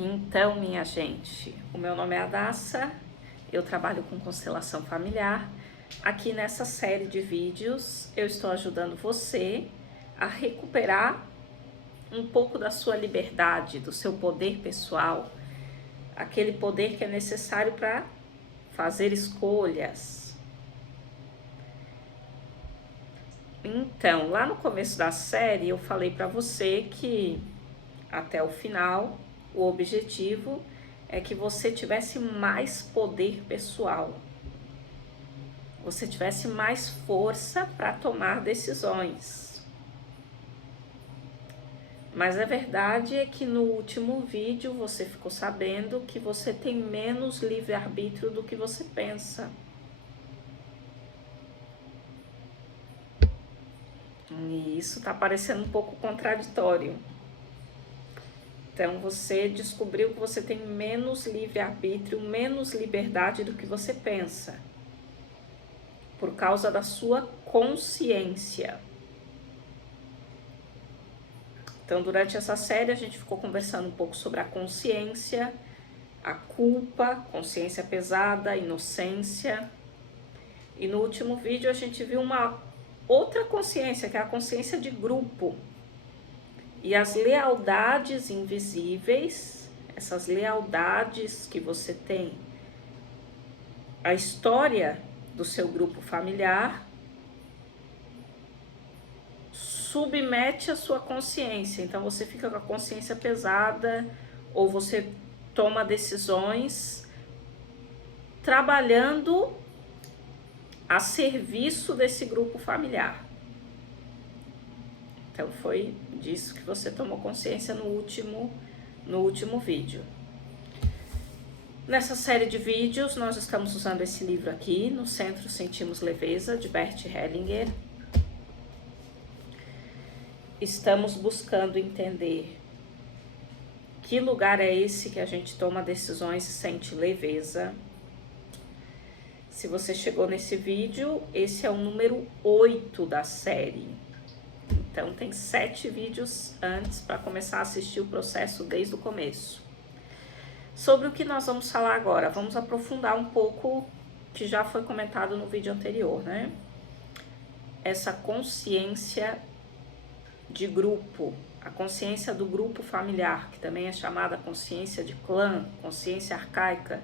Então, minha gente, o meu nome é Adassa, eu trabalho com constelação familiar. Aqui nessa série de vídeos eu estou ajudando você a recuperar um pouco da sua liberdade, do seu poder pessoal, aquele poder que é necessário para fazer escolhas. Então, lá no começo da série eu falei para você que até o final o objetivo é que você tivesse mais poder pessoal, você tivesse mais força para tomar decisões. Mas a verdade é que no último vídeo você ficou sabendo que você tem menos livre-arbítrio do que você pensa. E isso está parecendo um pouco contraditório. Então você descobriu que você tem menos livre-arbítrio, menos liberdade do que você pensa, por causa da sua consciência. Então, durante essa série, a gente ficou conversando um pouco sobre a consciência, a culpa, consciência pesada, inocência. E no último vídeo a gente viu uma outra consciência, que é a consciência de grupo. E as lealdades invisíveis, essas lealdades que você tem, a história do seu grupo familiar, submete a sua consciência. Então você fica com a consciência pesada ou você toma decisões trabalhando a serviço desse grupo familiar. Então foi disso que você tomou consciência no último vídeo. Nessa série de vídeos nós estamos usando esse livro aqui, No Centro Sentimos Leveza, de Bert Hellinger. Estamos buscando entender que lugar é esse que a gente toma decisões e sente leveza. Se você chegou nesse vídeo, esse é o número 8 da série. Então tem 7 vídeos antes para começar a assistir o processo desde o começo. Sobre o que nós vamos falar agora? Vamos aprofundar um pouco que já foi comentado no vídeo anterior, né? Essa consciência de grupo, a consciência do grupo familiar, que também é chamada consciência de clã, consciência arcaica.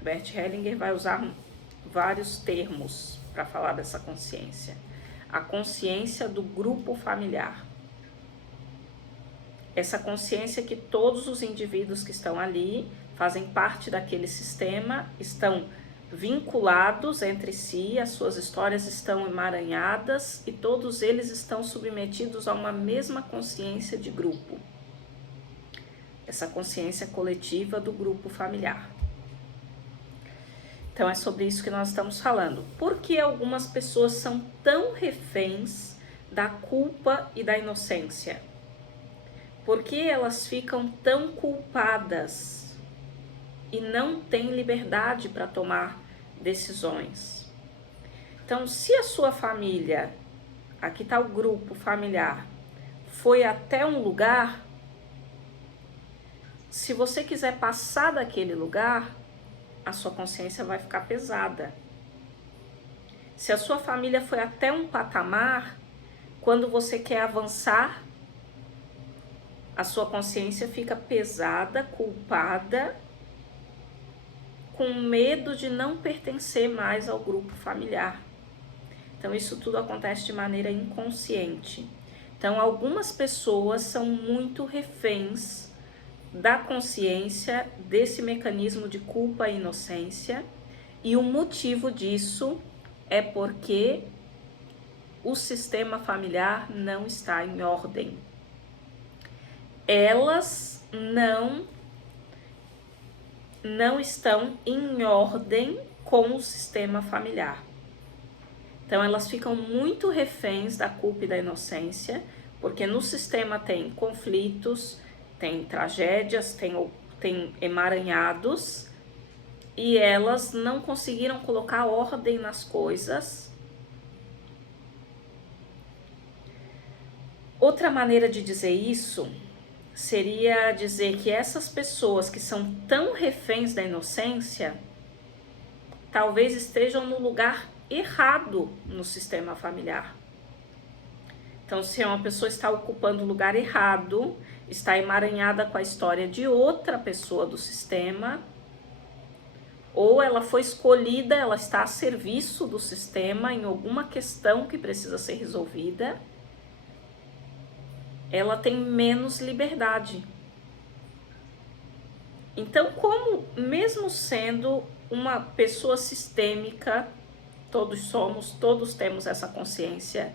Bert Hellinger vai usar vários termos para falar dessa consciência. A consciência do grupo familiar. Essa consciência que todos os indivíduos que estão ali fazem parte daquele sistema, estão vinculados entre si, as suas histórias estão emaranhadas e todos eles estão submetidos a uma mesma consciência de grupo. Essa consciência coletiva do grupo familiar. Então é sobre isso que nós estamos falando. Por que algumas pessoas são tão reféns da culpa e da inocência? Por que elas ficam tão culpadas e não têm liberdade para tomar decisões? Então, se a sua família, aqui está o grupo familiar, foi até um lugar, se você quiser passar daquele lugar, a sua consciência vai ficar pesada. Se a sua família foi até um patamar, quando você quer avançar, a sua consciência fica pesada, culpada, com medo de não pertencer mais ao grupo familiar. Então isso tudo acontece de maneira inconsciente. Então algumas pessoas são muito reféns da consciência, desse mecanismo de culpa e inocência, e o motivo disso é porque o sistema familiar não está em ordem. Elas não estão em ordem com o sistema familiar. Então elas ficam muito reféns da culpa e da inocência, porque no sistema tem conflitos, tem tragédias, tem emaranhados, e elas não conseguiram colocar ordem nas coisas. Outra maneira de dizer isso seria dizer que essas pessoas que são tão reféns da inocência, talvez estejam no lugar errado no sistema familiar. Então, se uma pessoa está ocupando o lugar errado, está emaranhada com a história de outra pessoa do sistema, ou ela foi escolhida, ela está a serviço do sistema em alguma questão que precisa ser resolvida, ela tem menos liberdade. Então, como mesmo sendo uma pessoa sistêmica, todos temos essa consciência,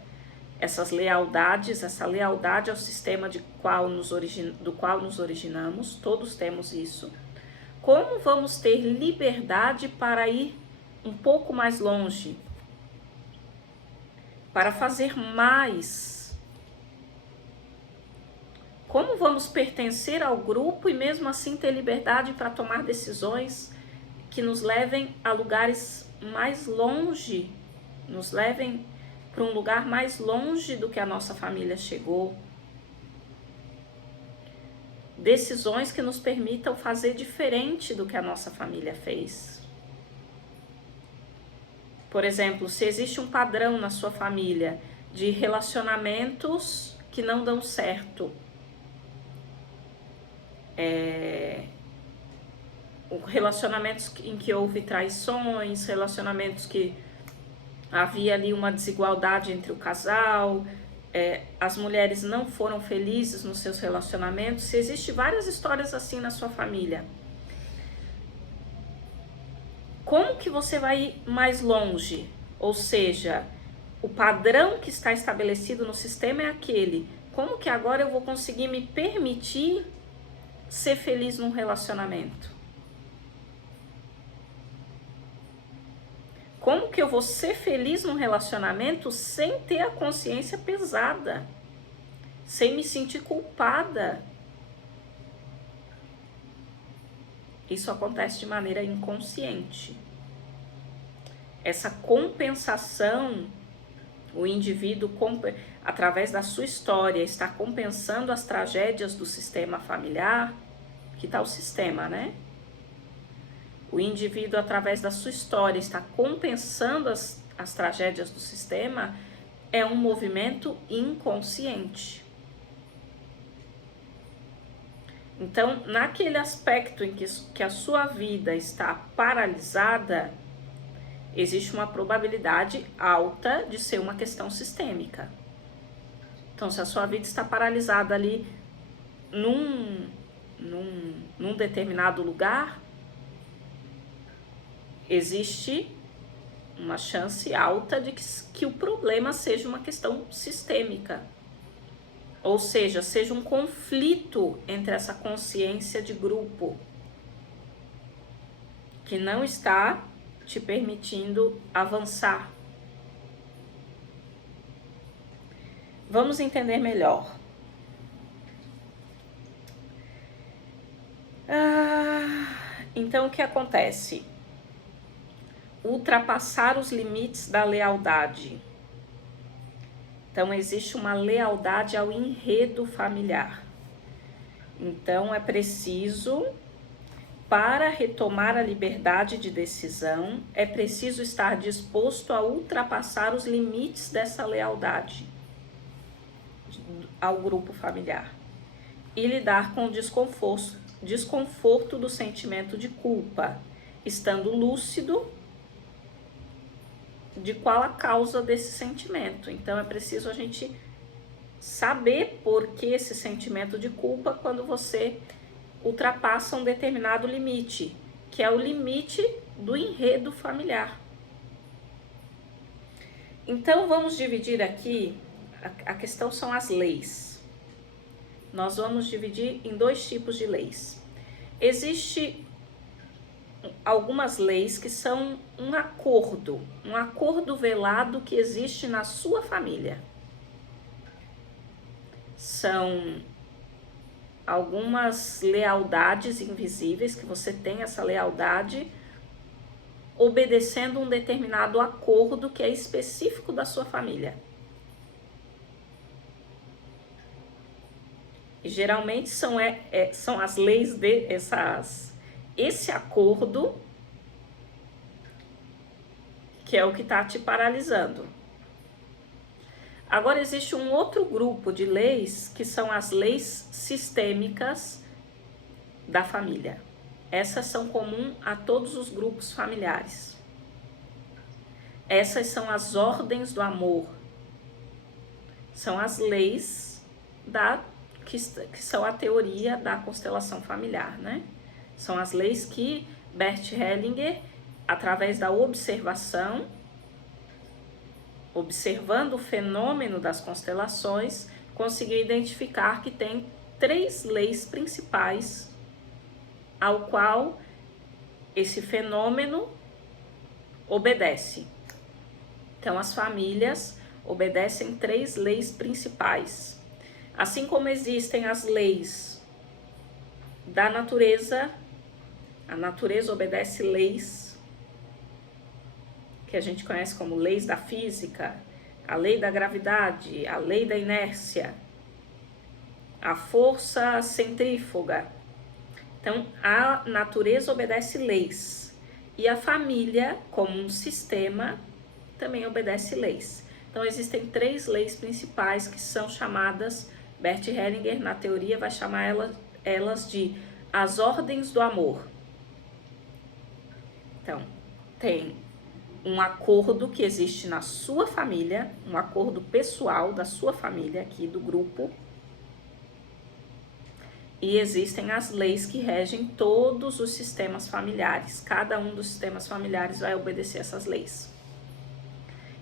essas lealdades, essa lealdade ao sistema do qual nos originamos, todos temos isso. Como vamos ter liberdade para ir um pouco mais longe, para fazer mais? Como vamos pertencer ao grupo e mesmo assim ter liberdade para tomar decisões que nos levem a lugares mais longe, nos levem para um lugar mais longe do que a nossa família chegou? Decisões que nos permitam fazer diferente do que a nossa família fez. Por exemplo, se existe um padrão na sua família de relacionamentos que não dão certo, relacionamentos em que houve traições, relacionamentos que havia ali uma desigualdade entre o casal, as mulheres não foram felizes nos seus relacionamentos, se existem várias histórias assim na sua família, como que você vai ir mais longe? Ou seja, o padrão que está estabelecido no sistema é aquele. Como que agora eu vou conseguir me permitir ser feliz num relacionamento? Como que eu vou ser feliz num relacionamento sem ter a consciência pesada? Sem me sentir culpada? Isso acontece de maneira inconsciente. Essa compensação, o indivíduo, através da sua história, está compensando as tragédias do sistema familiar. Que tal o sistema, né? O indivíduo, através da sua história, está compensando as tragédias do sistema, é um movimento inconsciente. Então, naquele aspecto em que a sua vida está paralisada, existe uma probabilidade alta de ser uma questão sistêmica. Então, se a sua vida está paralisada ali num determinado lugar, existe uma chance alta de que o problema seja uma questão sistêmica. Ou seja um conflito entre essa consciência de grupo que não está te permitindo avançar. Vamos entender melhor. Então, o que acontece? Ultrapassar os limites da lealdade. Então, existe uma lealdade ao enredo familiar. Então, é preciso, para retomar a liberdade de decisão, é preciso estar disposto a ultrapassar os limites dessa lealdade ao grupo familiar e lidar com o desconforto do sentimento de culpa, estando lúcido de qual a causa desse sentimento. Então, é preciso a gente saber por que esse sentimento de culpa quando você ultrapassa um determinado limite, que é o limite do enredo familiar. Então, vamos dividir aqui, a questão são as leis. Nós vamos dividir em dois tipos de leis. Existe algumas leis que são um acordo velado que existe na sua família. São algumas lealdades invisíveis, que você tem essa lealdade obedecendo um determinado acordo que é específico da sua família. E geralmente são as leis esse acordo que é o que está te paralisando. Agora existe um outro grupo de leis que são as leis sistêmicas da família. Essas são comuns a todos os grupos familiares. Essas são as ordens do amor. São as leis que são a teoria da constelação familiar, né? São as leis que Bert Hellinger, através da observação, observando o fenômeno das constelações, conseguiu identificar que tem 3 leis principais ao qual esse fenômeno obedece. Então, as famílias obedecem 3 leis principais. Assim como existem as leis da natureza, a natureza obedece leis que a gente conhece como leis da física, a lei da gravidade, a lei da inércia, a força centrífuga. Então, a natureza obedece leis e a família, como um sistema, também obedece leis. Então, existem 3 leis principais que são chamadas, Bert Hellinger, na teoria, vai chamar elas de as ordens do amor. Então, tem um acordo que existe na sua família, um acordo pessoal da sua família, aqui do grupo, e existem as leis que regem todos os sistemas familiares. Cada um dos sistemas familiares vai obedecer essas leis.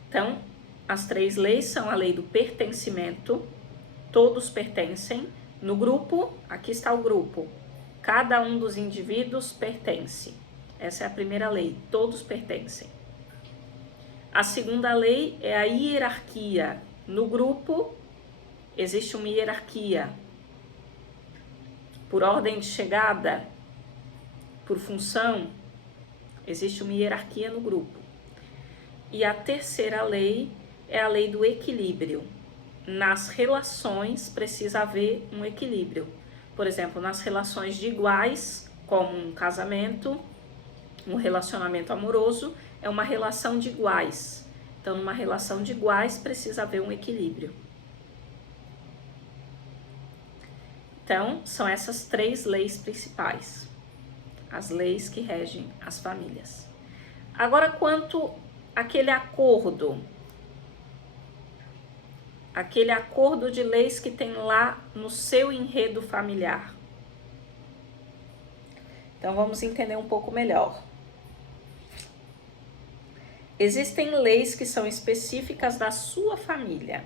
Então, as 3 leis são a lei do pertencimento, todos pertencem. No grupo, aqui está o grupo, cada um dos indivíduos pertence. Essa é a primeira lei, todos pertencem. A segunda lei é a hierarquia. No grupo, existe uma hierarquia. Por ordem de chegada, por função, existe uma hierarquia no grupo. E a terceira lei é a lei do equilíbrio. Nas relações precisa haver um equilíbrio. Por exemplo, nas relações de iguais, como um casamento, um relacionamento amoroso, é uma relação de iguais. Então, numa relação de iguais precisa haver um equilíbrio. Então, são essas 3 leis principais, as leis que regem as famílias. Agora, quanto àquele acordo de leis que tem lá no seu enredo familiar. Então, vamos entender um pouco melhor. Existem leis que são específicas da sua família,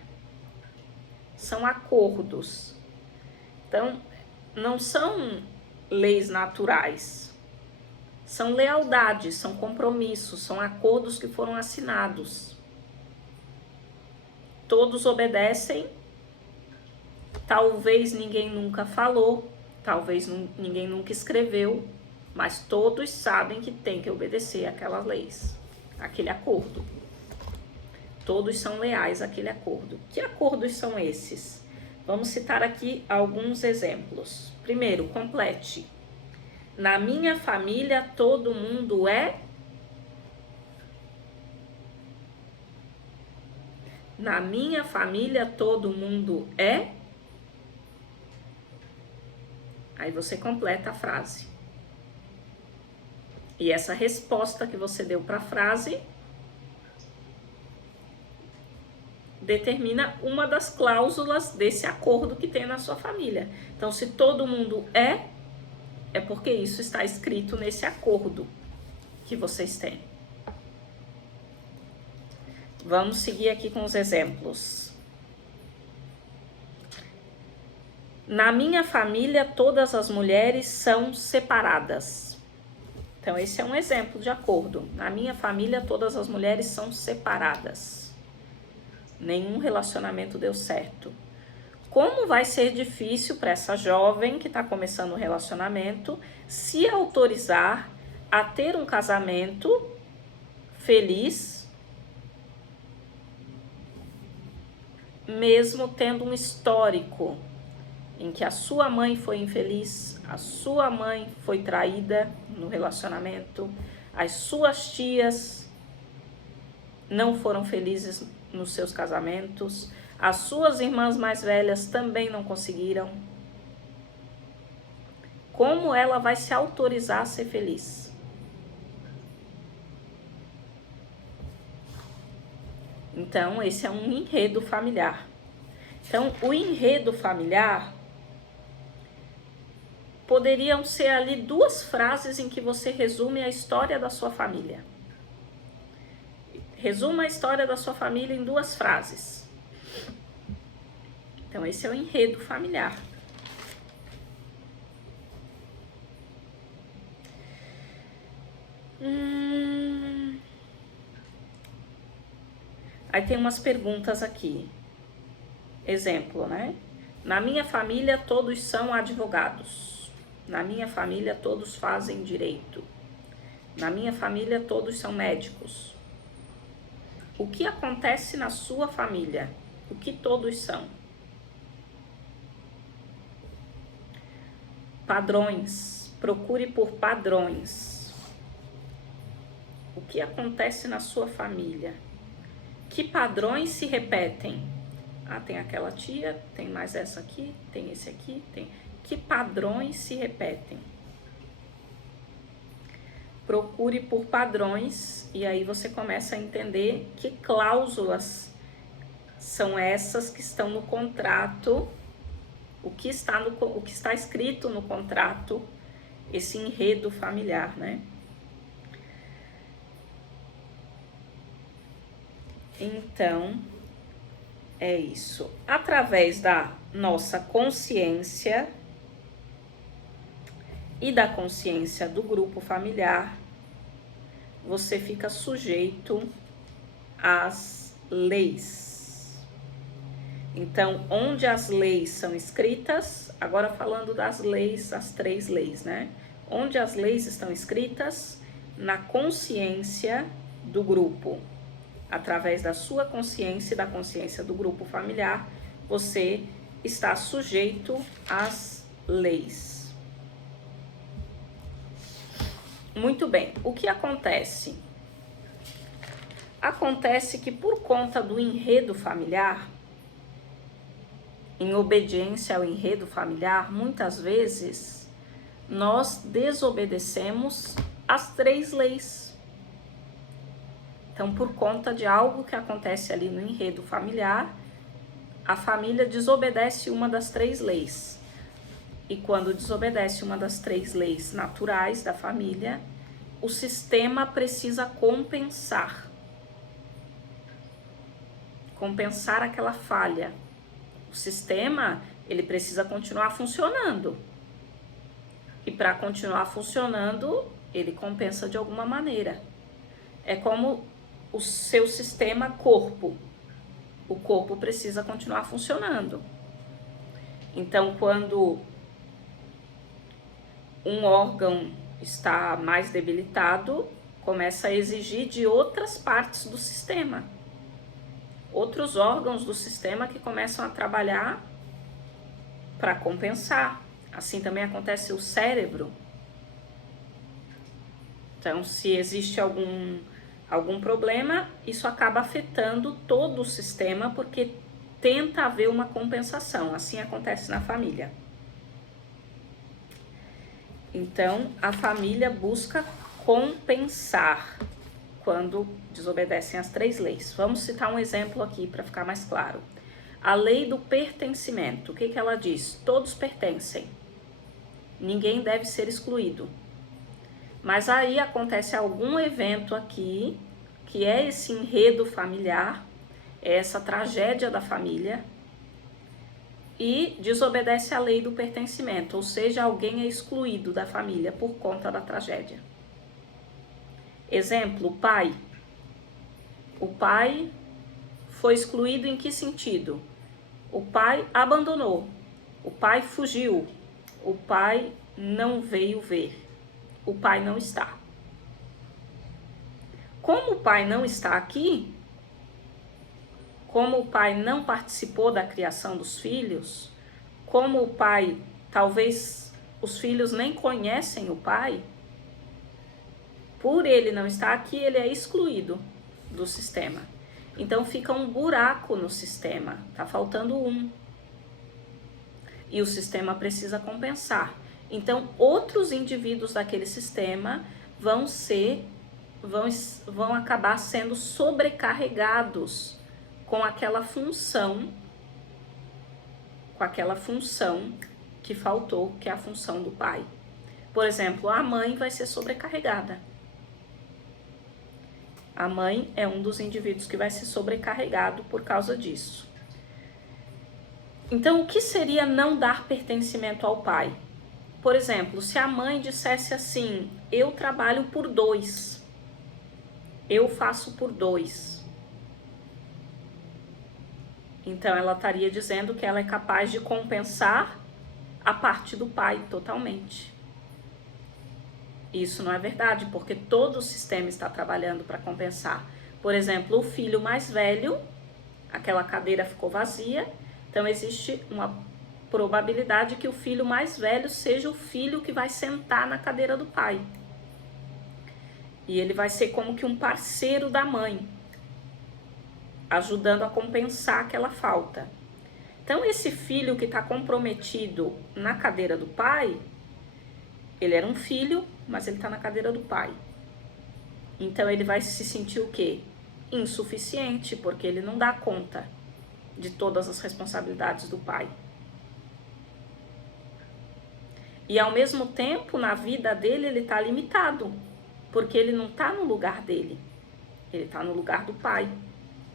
são acordos. Então, não são leis naturais, são lealdades, são compromissos, são acordos que foram assinados. Todos obedecem, talvez ninguém nunca falou, talvez ninguém nunca escreveu, mas todos sabem que tem que obedecer aquelas leis, aquele acordo. Todos são leais àquele acordo. Que acordos são esses? Vamos citar aqui alguns exemplos. Primeiro, complete. Na minha família, todo mundo é... Na minha família, todo mundo é... Aí você completa a frase. E essa resposta que você deu para a frase determina uma das cláusulas desse acordo que tem na sua família. Então, se todo mundo é porque isso está escrito nesse acordo que vocês têm. Vamos seguir aqui com os exemplos. Na minha família, todas as mulheres são separadas. Então, esse é um exemplo de acordo. Na minha família, todas as mulheres são separadas. Nenhum relacionamento deu certo. Como vai ser difícil para essa jovem que está começando um relacionamento se autorizar a ter um casamento feliz, mesmo tendo um histórico em que a sua mãe foi infeliz, a sua mãe foi traída no relacionamento, as suas tias não foram felizes nos seus casamentos, as suas irmãs mais velhas também não conseguiram. Como ela vai se autorizar a ser feliz? Então, esse é um enredo familiar. Então, o enredo familiar poderiam ser ali 2 frases em que você resume a história da sua família. Resuma a história da sua família em 2 frases. Então, esse é o enredo familiar. Aí tem umas perguntas aqui. Exemplo, né? Na minha família todos são advogados. Na minha família todos fazem direito. Na minha família todos são médicos. O que acontece na sua família? O que todos são? Padrões. Procure por padrões. O que acontece na sua família? Que padrões se repetem? Ah, tem aquela tia, tem mais essa aqui, tem esse aqui, tem... Que padrões se repetem? Procure por padrões e aí você começa a entender que cláusulas são essas que estão no contrato, o que está escrito no contrato, esse enredo familiar, né? Então, é isso. Através da nossa consciência e da consciência do grupo familiar, você fica sujeito às leis. Então, onde as leis são escritas, agora falando das leis, as 3 leis, né? Onde as leis estão escritas? Na consciência do grupo. Através da sua consciência e da consciência do grupo familiar, você está sujeito às leis. Muito bem, o que acontece? Acontece que por conta do enredo familiar, em obediência ao enredo familiar, muitas vezes nós desobedecemos as 3 leis. Então, por conta de algo que acontece ali no enredo familiar, a família desobedece uma das 3 leis. E quando desobedece uma das 3 leis naturais da família, o sistema precisa compensar aquela falha. O sistema, ele precisa continuar funcionando. E para continuar funcionando, ele compensa de alguma maneira. É como o seu sistema corpo. O corpo precisa continuar funcionando. Então, quando um órgão está mais debilitado, começa a exigir de outras partes do sistema. Outros órgãos do sistema que começam a trabalhar para compensar. Assim também acontece o cérebro. Então, se existe algum problema, isso acaba afetando todo o sistema, porque tenta haver uma compensação. Assim acontece na família. Então, a família busca compensar quando desobedecem as 3 leis. Vamos citar um exemplo aqui para ficar mais claro. A lei do pertencimento, o que ela diz? Todos pertencem. Ninguém deve ser excluído. Mas aí acontece algum evento aqui, que é esse enredo familiar, é essa tragédia da família, e desobedece a lei do pertencimento, ou seja, alguém é excluído da família por conta da tragédia. Exemplo, o pai. O pai foi excluído em que sentido? O pai abandonou, o pai fugiu, o pai não veio ver, o pai não está. Como o pai não está aqui, como o pai não participou da criação dos filhos, como o pai, talvez os filhos nem conhecem o pai, por ele não estar aqui, ele é excluído do sistema. Então fica um buraco no sistema, tá faltando um. E o sistema precisa compensar. Então outros indivíduos daquele sistema vão acabar sendo sobrecarregados com aquela função que faltou, que é a função do pai. Por exemplo, a mãe vai ser sobrecarregada. A mãe é um dos indivíduos que vai ser sobrecarregado por causa disso. Então, o que seria não dar pertencimento ao pai? Por exemplo, se a mãe dissesse assim, eu trabalho por 2, eu faço por 2. Então, ela estaria dizendo que ela é capaz de compensar a parte do pai totalmente. Isso não é verdade, porque todo o sistema está trabalhando para compensar. Por exemplo, o filho mais velho, aquela cadeira ficou vazia, então existe uma probabilidade que o filho mais velho seja o filho que vai sentar na cadeira do pai. E ele vai ser como que um parceiro da mãe, ajudando a compensar aquela falta. Então esse filho que está comprometido na cadeira do pai, ele era um filho, mas ele está na cadeira do pai. Então ele vai se sentir o quê? Insuficiente, porque ele não dá conta de todas as responsabilidades do pai. E ao mesmo tempo, na vida dele, ele está limitado, porque ele não está no lugar dele. Ele está no lugar do pai.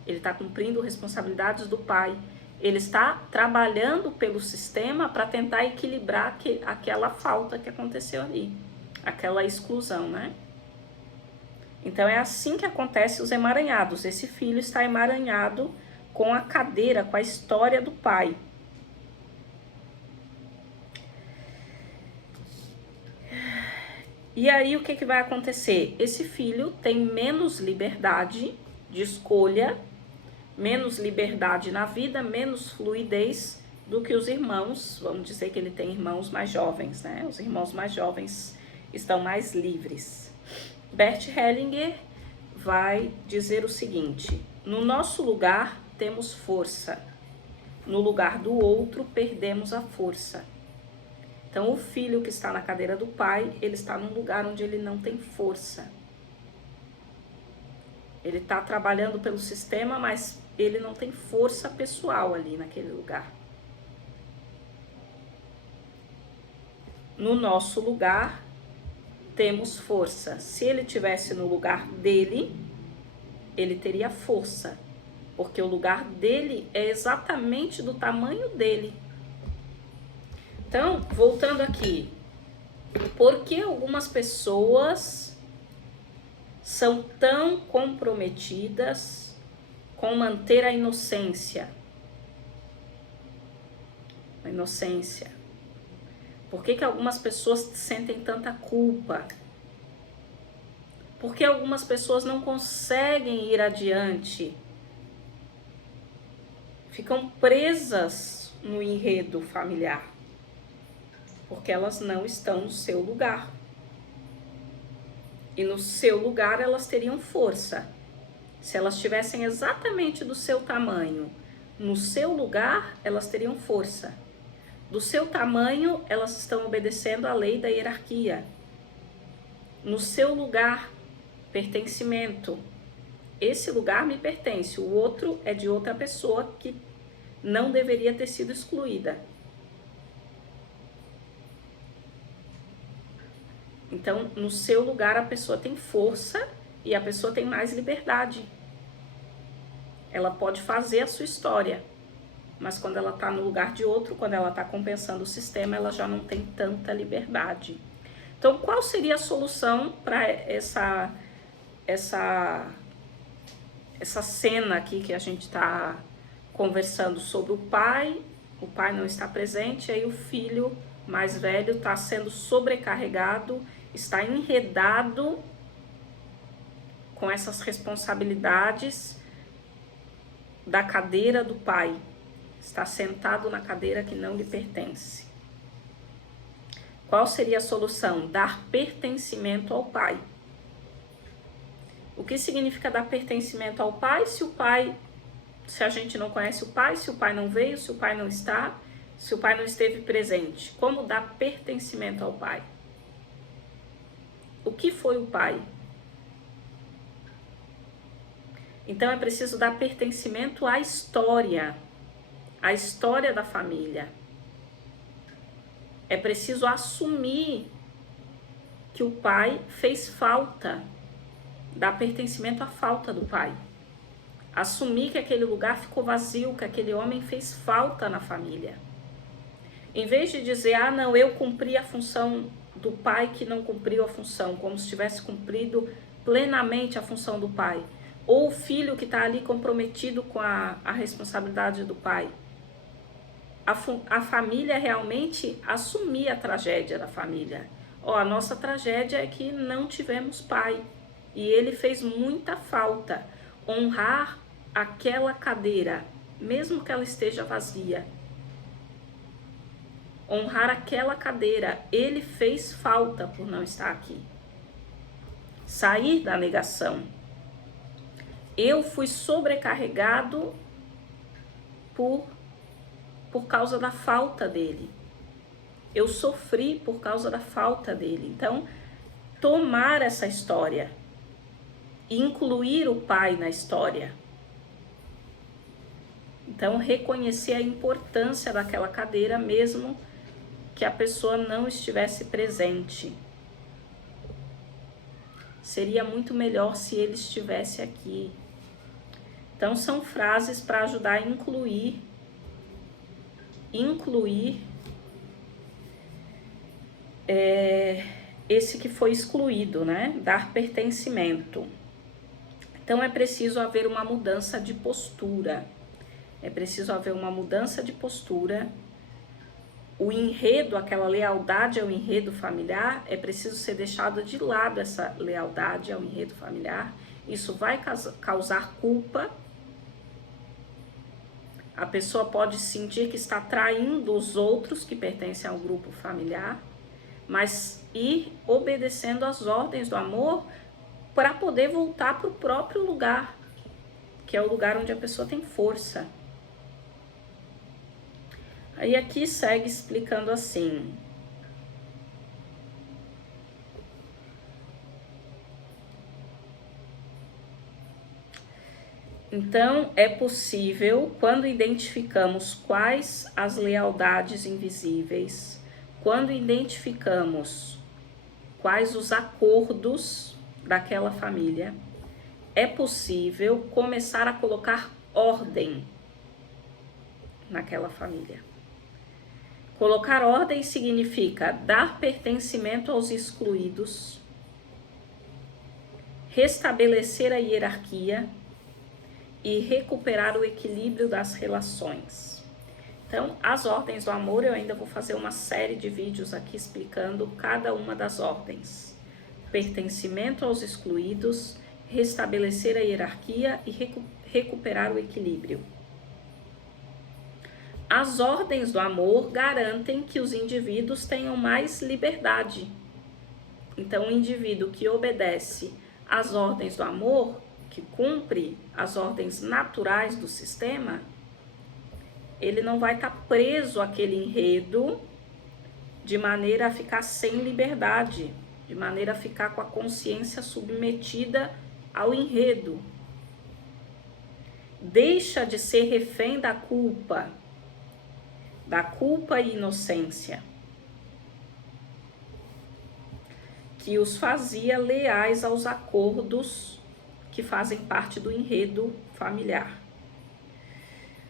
Ele está cumprindo responsabilidades do pai. Ele está trabalhando pelo sistema para tentar equilibrar aquela falta que aconteceu ali, aquela exclusão, né? Então é assim que acontece os emaranhados. Esse filho está emaranhado com a cadeira, com a história do pai. E aí o que vai acontecer? Esse filho tem menos liberdade de escolha, menos liberdade na vida, menos fluidez do que os irmãos. Vamos dizer que ele tem irmãos mais jovens, né? Os irmãos mais jovens estão mais livres. Bert Hellinger vai dizer o seguinte: no nosso lugar temos força, no lugar do outro perdemos a força. Então o filho que está na cadeira do pai, ele está num lugar onde ele não tem força. Ele está trabalhando pelo sistema, mas ele não tem força pessoal ali naquele lugar. No nosso lugar, temos força. Se ele tivesse no lugar dele, ele teria força, porque o lugar dele é exatamente do tamanho dele. Então, voltando aqui, por que algumas pessoas são tão comprometidas com manter a inocência? A inocência. Por que algumas pessoas sentem tanta culpa? Por que algumas pessoas não conseguem ir adiante? Ficam presas no enredo familiar, porque elas não estão no seu lugar. E no seu lugar elas teriam força. Se elas estivessem exatamente do seu tamanho, no seu lugar, elas teriam força. Do seu tamanho, elas estão obedecendo à lei da hierarquia. No seu lugar, pertencimento. Esse lugar me pertence, o outro é de outra pessoa que não deveria ter sido excluída. Então, no seu lugar, a pessoa tem força e a pessoa tem mais liberdade. Ela pode fazer a sua história, mas quando ela está no lugar de outro, quando ela está compensando o sistema, ela já não tem tanta liberdade. Então, qual seria a solução para essa cena aqui que a gente está conversando sobre o pai não está presente, aí o filho mais velho está sendo sobrecarregado, está enredado com essas responsabilidades da cadeira do pai, está sentado na cadeira que não lhe pertence. Qual seria a solução? Dar pertencimento ao pai. O que significa dar pertencimento ao pai? Se a gente não conhece o pai, se o pai não veio, se o pai não está, se o pai não esteve presente. Como dar pertencimento ao pai? O que foi o pai? Então é preciso dar pertencimento à história da família. É preciso assumir que o pai fez falta, dar pertencimento à falta do pai. Assumir que aquele lugar ficou vazio, que aquele homem fez falta na família. Em vez de dizer, ah não, eu cumpri a função do pai que não cumpriu a função, como se tivesse cumprido plenamente a função do pai. Ou o filho que está ali comprometido com a responsabilidade do pai. A família realmente assumir a tragédia da família. A nossa tragédia é que não tivemos pai e ele fez muita falta. Honrar aquela cadeira, mesmo que ela esteja vazia. Honrar aquela cadeira, ele fez falta por não estar aqui. Sair da negação. Eu fui sobrecarregado por causa da falta dele. Eu sofri por causa da falta dele. Então, tomar essa história, incluir o pai na história. Então, reconhecer a importância daquela cadeira, mesmo que a pessoa não estivesse presente. Seria muito melhor se ele estivesse aqui. Então, são frases para ajudar a incluir esse que foi excluído, né? Dar pertencimento. Então, é preciso haver uma mudança de postura. É preciso haver uma mudança de postura. O enredo, aquela lealdade ao enredo familiar, é preciso ser deixado de lado essa lealdade ao enredo familiar. Isso vai causar culpa. A pessoa pode sentir que está traindo os outros que pertencem ao grupo familiar, mas ir obedecendo às ordens do amor para poder voltar para o próprio lugar, que é o lugar onde a pessoa tem força. Aí aqui segue explicando assim. Então, é possível, quando identificamos quais as lealdades invisíveis, quando identificamos quais os acordos daquela família, é possível começar a colocar ordem naquela família. Colocar ordem significa dar pertencimento aos excluídos, restabelecer a hierarquia e recuperar o equilíbrio das relações. Então, as ordens do amor, eu ainda vou fazer uma série de vídeos aqui explicando cada uma das ordens. Pertencimento aos excluídos, restabelecer a hierarquia e recuperar o equilíbrio. As ordens do amor garantem que os indivíduos tenham mais liberdade. Então, o indivíduo que obedece às ordens do amor, que cumpre as ordens naturais do sistema, ele não vai estar preso àquele enredo de maneira a ficar sem liberdade, de maneira a ficar com a consciência submetida ao enredo. Deixa de ser refém da culpa e inocência, que os fazia leais aos acordos que fazem parte do enredo familiar.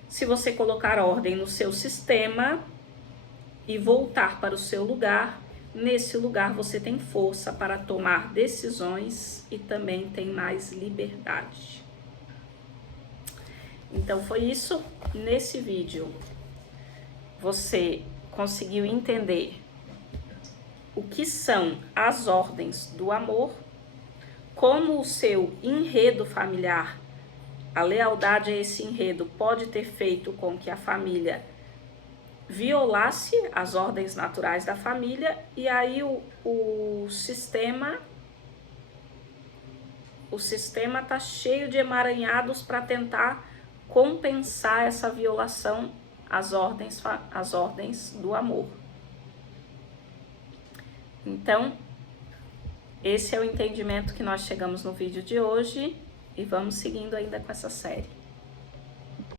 Se você colocar ordem no seu sistema e voltar para o seu lugar, nesse lugar você tem força para tomar decisões e também tem mais liberdade. Então foi isso nesse vídeo. Você conseguiu entender o que são as ordens do amor, como o seu enredo familiar a lealdade a esse enredo pode ter feito com que a família violasse as ordens naturais da família, e aí o sistema está cheio de emaranhados para tentar compensar essa violação às ordens do amor. Então, esse é o entendimento que nós chegamos no vídeo de hoje, e vamos seguindo ainda com essa série.